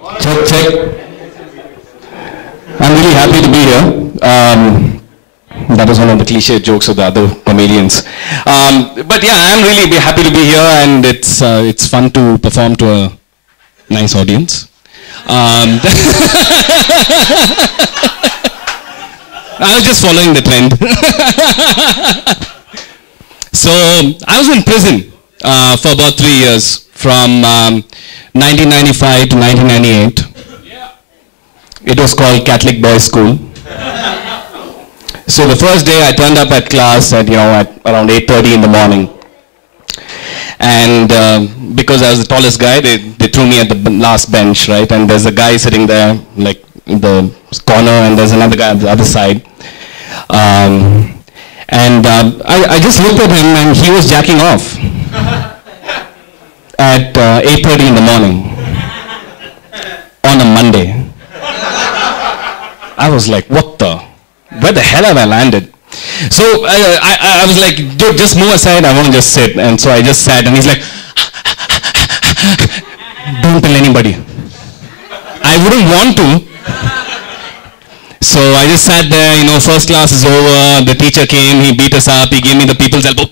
Check, check. I'm really happy to be here. That was one of the cliche jokes of the other comedians. But yeah, I'm really happy to be here, and it's fun to perform to a nice audience. I was just following the trend. So I was in prison for about 3 years, from 1995 to 1998. It was called Catholic Boys School. So the first day I turned up at class at around 8:30 in the morning. And because I was the tallest guy, they threw me at the last bench, right? And there's a guy sitting there, like in the corner, and there's another guy on the other side. I just looked at him, and he was jacking off at 8:30 in the morning on a Monday. I was like, what the? Where the hell have I landed? So I was like, dude, just move aside, I want to just sit. And so I just sat, and he's like, don't tell anybody. I wouldn't want to. So I just sat there, first class is over, the teacher came, he beat us up, he gave me the people's elbow.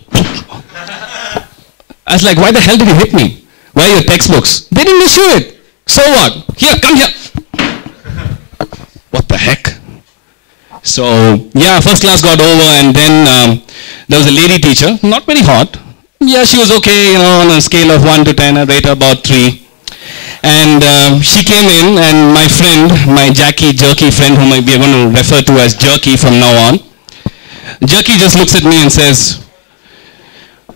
I was like, why the hell did you hit me? Where are your textbooks? They didn't issue it. So what? Here, come here. What the heck? So yeah, first class got over, and then there was a lady teacher, not very hot. Yeah, she was okay, on a scale of 1 to 10, I rate her about 3. And she came in, and my friend, my Jerky friend, whom we are going to refer to as Jerky from now on, Jerky just looks at me and says,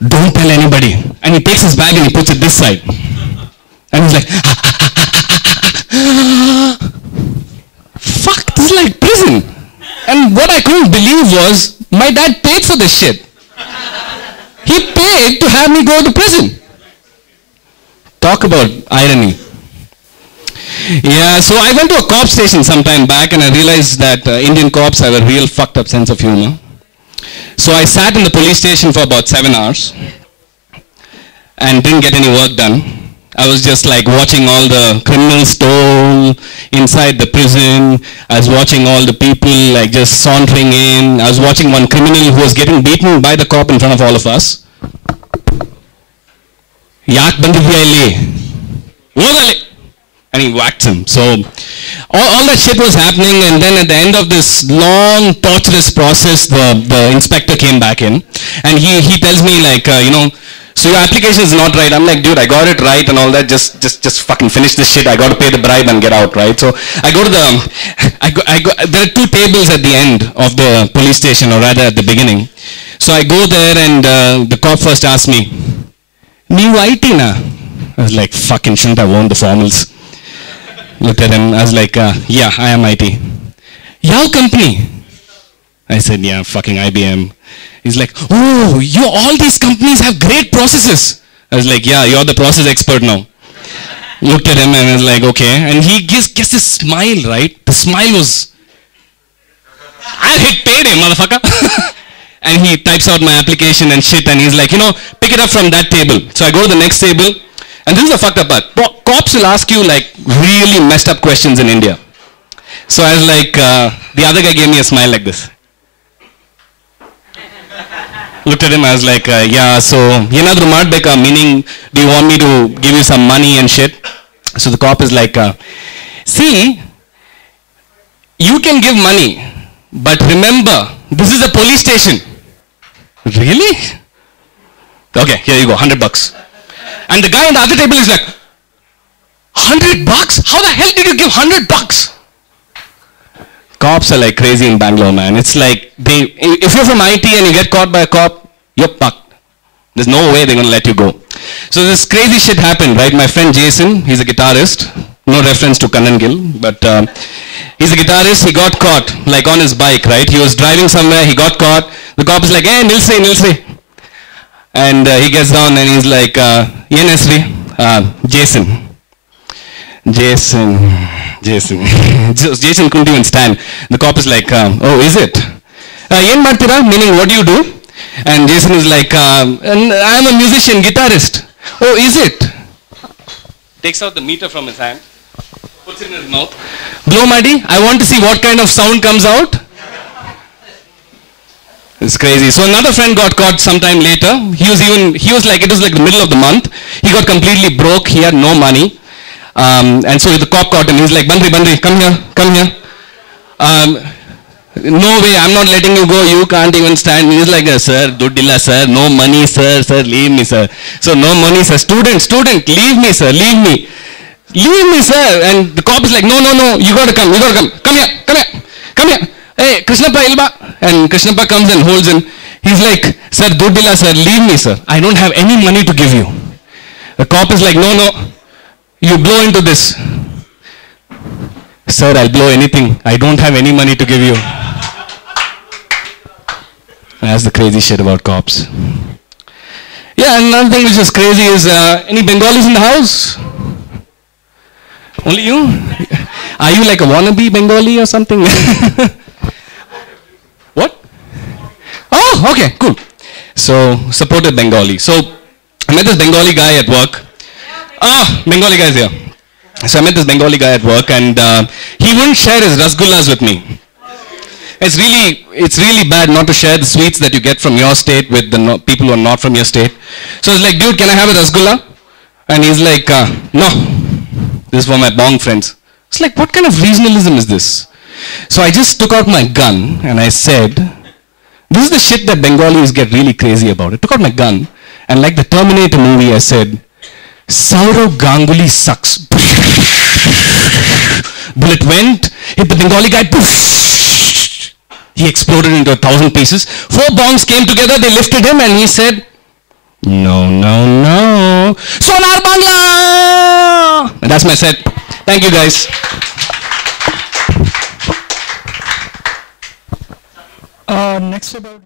don't tell anybody. And he takes his bag and he puts it this side. And he's like, fuck, this is like prison. And what I couldn't believe was, my dad paid for this shit. He paid to have me go to prison. Talk about irony. Yeah, so I went to a cop station some time back, and I realized that Indian cops have a real fucked up sense of humor. So I sat in the police station for about 7 hours and didn't get any work done. I was just like watching all the criminals toll inside the prison. I was watching all the people like just sauntering in. I was watching one criminal who was getting beaten by the cop in front of all of us. Yak bandhidiya illi. And he whacked him. So all that shit was happening, and then at the end of this long, torturous process, the inspector came back in, and he tells me like, so your application is not right. I'm like, dude, I got it right and all that. Just fucking finish this shit. I got to pay the bribe and get out, right? So I go to there are 2 tables at the end of the police station, or rather at the beginning. So I go there, and the cop first asked me, "New IT na?" I was like, fucking shouldn't have worn the formals. Looked at him, I was like, yeah, I am IT. ಯಾವ company? I said, yeah, fucking IBM. He's like, oh, all these companies have great processes. I was like, yeah, you're the process expert now. Looked at him and I was like, okay. And he gets this smile, right? The smile was, I'll hit payday, motherfucker. And he types out my application and shit, and he's like, pick it up from that table. So I go to the next table. And this is a fucked up part. Cops will ask you like really messed up questions in India. So I was like, the other guy gave me a smile like this. Looked at him, I was like, yeah, so yenadru madbeka, meaning, do you want me to give you some money and shit? So the cop is like, see, you can give money, but remember, this is a police station. Really? Okay, here you go, $100. And the guy on the other table is like, $100? How the hell did you give $100? Cops are like crazy in Bangalore, man. It's like, if you're from IT and you get caught by a cop, you're fucked. There's no way they're going to let you go. So this crazy shit happened, right? My friend Jason, he's a guitarist. No reference to Kannan Gill, but he's a guitarist. He got caught, like on his bike, right? He was driving somewhere, he got caught. The cop is like, hey, Nilse. And he gets down and he's like, Yen Esri? Jason. Jason couldn't even stand. The cop is like, oh, is it? Yen Martira, meaning what do you do? And Jason is like, I'm a musician, guitarist. Oh, is it? Takes out the meter from his hand, puts in his mouth. Blow, Maddie. I want to see what kind of sound comes out. It's crazy. So another friend got caught sometime later. He was like, it was like the middle of the month. He got completely broke. He had no money. And so the cop caught him. He's like, Bandri, come here. No way, I'm not letting you go. You can't even stand. He's like, sir, Duddilla, sir, no money, sir, leave me, sir. So no money, sir. Student, leave me, sir, leave me. Leave me, sir. And the cop is like, no, you gotta come. Come here. Hey, Krishnappa, Ilba. And Krishnappa comes and holds him. He's like, sir, Duddilla, sir, leave me, sir. I don't have any money to give you. The cop is like, no, you blow into this. Sir, I'll blow anything. I don't have any money to give you. That's the crazy shit about cops. Yeah, another thing which is crazy is, any Bengalis in the house? Only you? Are you like a wannabe Bengali or something? What? Oh, okay, cool. So, supported Bengali. So, I met this Bengali guy at work. Bengali guy's here. So I met this Bengali guy at work, and he wouldn't share his rasgullas with me. It's really bad not to share the sweets that you get from your state with the people who are not from your state. So I was like, dude, can I have a rasgulla? And he's like, no. This is for my bong friends. It's like, what kind of regionalism is this? So I just took out my gun and I said, this is the shit that Bengalis get really crazy about. I took out my gun, and like the Terminator movie, I said, Saurav Ganguly sucks. Bullet went, hit the Bengali guy. He exploded into 1,000 pieces. 4 bombs came together, they lifted him, and he said, no. Sonar Bangla! And that's my set. Thank you, guys. Next about